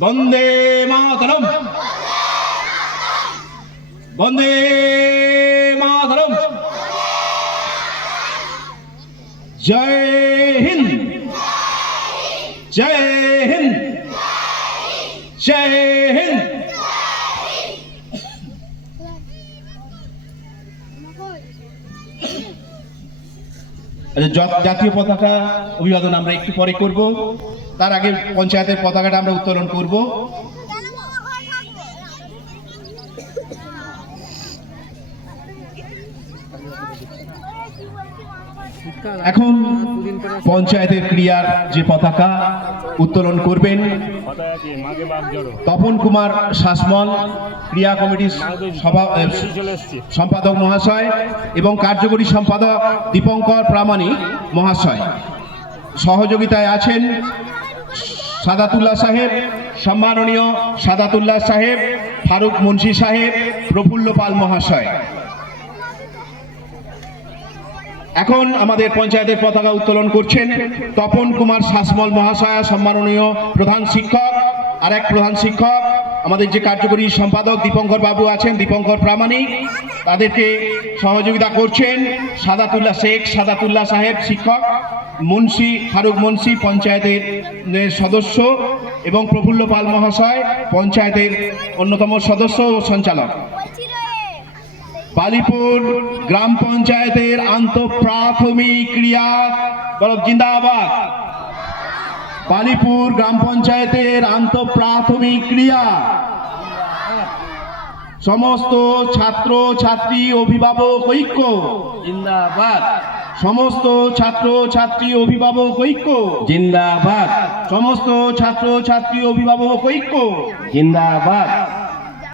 বন্দে মাতরম, বন্দে মাতরম। জয় হিন্দ, জয় হিন্দ, জয় হিন্দ। জাতীয় পতাকা অভিবাদন আমরা একটু পরে করব, তার আগে পঞ্চায়েতের পতাকাটা আমরা উত্তোলন করব। এখন পঞ্চায়েতের ক্রিয়ার যে পতাকা উত্তোলন করবেন তপন কুমার শাসমল, ক্রিয়া কমিটির সম্পাদক মহাশয় এবং কার্যকরী সম্পাদক দীপঙ্কর প্রামাণিক মহাশয়। সহযোগিতায় আছেন সাদাতুল্লাহ সাহেব, সম্মাননীয় সাদাতুল্লাহ সাহেব, ফারুক মুন্সি সাহেব, প্রফুল্ল পাল মহাশয়। এখন আমাদের পঞ্চায়েতের পতাকা উত্তোলন করছেন তপন কুমার শাসমল মহাশয়, সম্মাননীয় প্রধান শিক্ষক। আর এক প্রধান শিক্ষক আমাদের যে কার্যকরী সম্পাদক দীপঙ্কর বাবু আছেন, দীপঙ্কর প্রামাণিক, তাদেরকে সহযোগিতা করছেন সাদাতুল্লাহ শেখ, সাদাতুল্লাহ সাহেব শিক্ষক, মুন্সি ফারুক মুন্সি পঞ্চায়েতের সদস্য এবং প্রফুল্ল পাল মহাশয় পঞ্চায়েতের অন্যতম সদস্য ও সঞ্চালক। বালিপুর গ্রাম পঞ্চায়েতের আন্তঃপ্রাথমিক ক্রিয়া বলো জিন্দাবাদ। বালিপুর গ্রাম পঞ্চায়েতের আন্তঃপ্রাথমিক ক্রিয়া সমস্ত ছাত্র ছাত্রী অভিভাবক ঐক্য জিন্দাবাদ। সমস্ত ছাত্র ছাত্রী অভিভাবক ঐক্য জিন্দাবাদ। সমস্ত ছাত্র ছাত্রী অভিভাবক ঐক্য জিন্দাবাদ।